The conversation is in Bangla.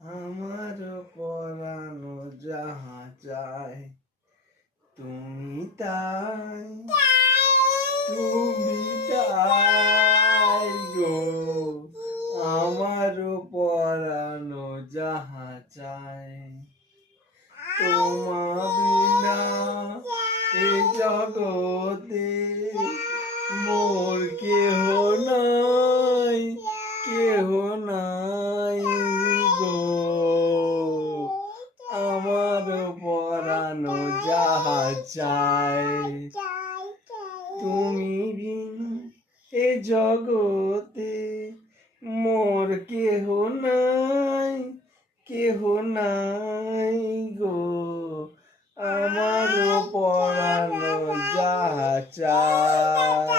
আমার পরানো যাহা চায় তুমি তাই, তুমি তাই গো। আমার পরানো যাহা চায় তোমা বিনা এ জগতে মোর কেহ নাই, কেহ নাই গো। আমার পরানো যাহা চায় তুমি বিনা এ জগতে মোর কেহ নাই, কেহ নাই গো। আমার পরানো যাহা চায়।